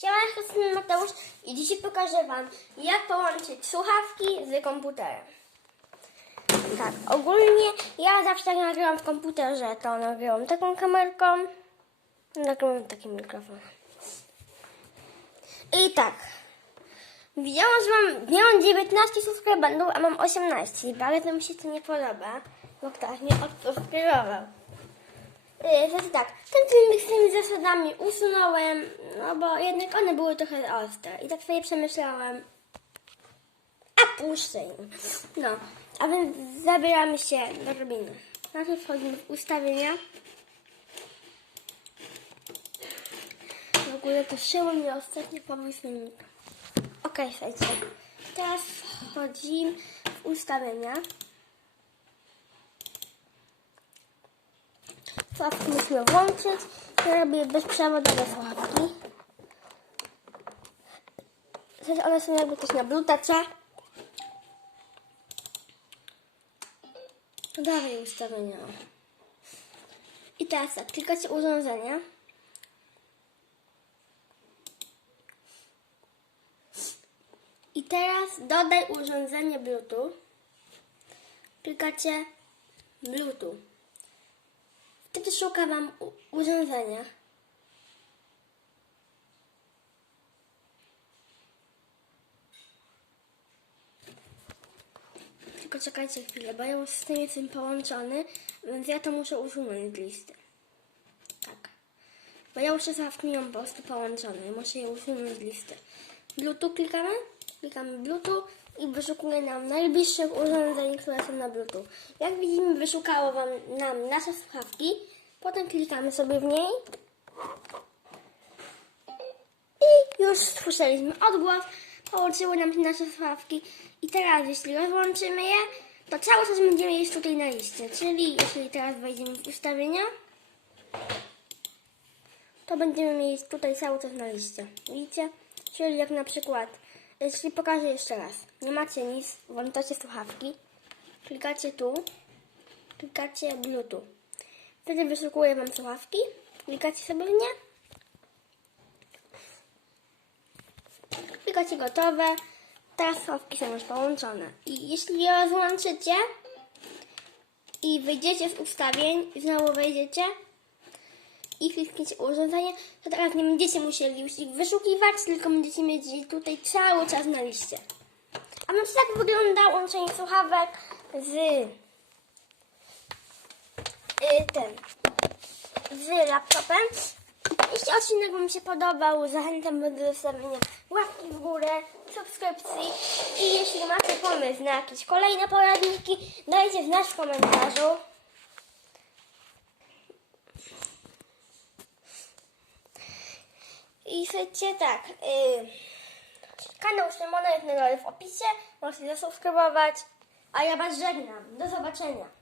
Siema, jestem Mateusz i dzisiaj pokażę Wam, jak połączyć słuchawki z komputerem. Tak, ogólnie ja zawsze nagrywam w komputerze, to nagrywam taką kamerką, nagrywam takim mikrofonem. I tak, widziałam, że mam, miałam 19 subskrybentów, a mam 18 i bardzo mi się to nie podoba, bo ktoś mnie odsubskrybował. Yy, Znaczy tak, ten filmik z tymi zasadami usunąłem, no bo jednak one były trochę ostre i tak sobie przemyślałam, a puszczę im. No, a więc zabieramy się do robienia. Najpierw wchodzimy w ustawienia. W ogóle to szyło mnie ostatnio pomysł filmik. Okej, słuchajcie. Teraz wchodzimy w ustawienia. Słuchawki musimy włączyć. Ja robię bezprzewodowe sensie one są jakby też na. No Dalej ustawienia. I teraz tak, klikacie urządzenie. I teraz dodaj urządzenie Bluetooth. Klikacie Bluetooth. Wtedy szuka Wam urządzenia. Tylko czekajcie chwilę, bo ja już z tym jestem połączony, więc ja to muszę usunąć z listy. Tak. Bo ja już mam po prostu połączony, muszę je usunąć z listy. Bluetooth klikamy, klikamy Bluetooth i wyszukuje nam najbliższych urządzeń, które są na Bluetooth. Jak widzimy, wyszukało wam, nam nasze słuchawki, potem klikamy sobie w niej i już słyszeliśmy odgłos, połączyły nam się nasze słuchawki i teraz jeśli rozłączymy je, to cały czas będziemy jeść tutaj na liście, czyli jeśli teraz wejdziemy w ustawienia, to będziemy mieć tutaj cały czas na liście. Widzicie? Czyli jak na przykład, jeśli pokażę jeszcze raz, nie macie nic, włączacie słuchawki, klikacie tu, klikacie Bluetooth. Wtedy wyszukuje Wam słuchawki, klikacie sobie w nie, klikacie gotowe, teraz słuchawki są już połączone. I jeśli je rozłączycie i wyjdziecie z ustawień i znowu wejdziecie, i klikniecie urządzenie, to teraz nie będziecie musieli już ich wyszukiwać, tylko będziecie mieć je tutaj cały czas na liście. A więc tak wygląda łączenie słuchawek z y, tym z laptopem. Jeśli odcinek Wam się podobał, zachęcam do zostawienia łapki w górę, subskrypcji i jeśli macie pomysł na jakieś kolejne poradniki, dajcie znać w komentarzu. Słuchajcie, tak. Yy, kanał Szymona jest na dole w opisie. Możecie zasubskrybować. A ja Was żegnam. Do zobaczenia.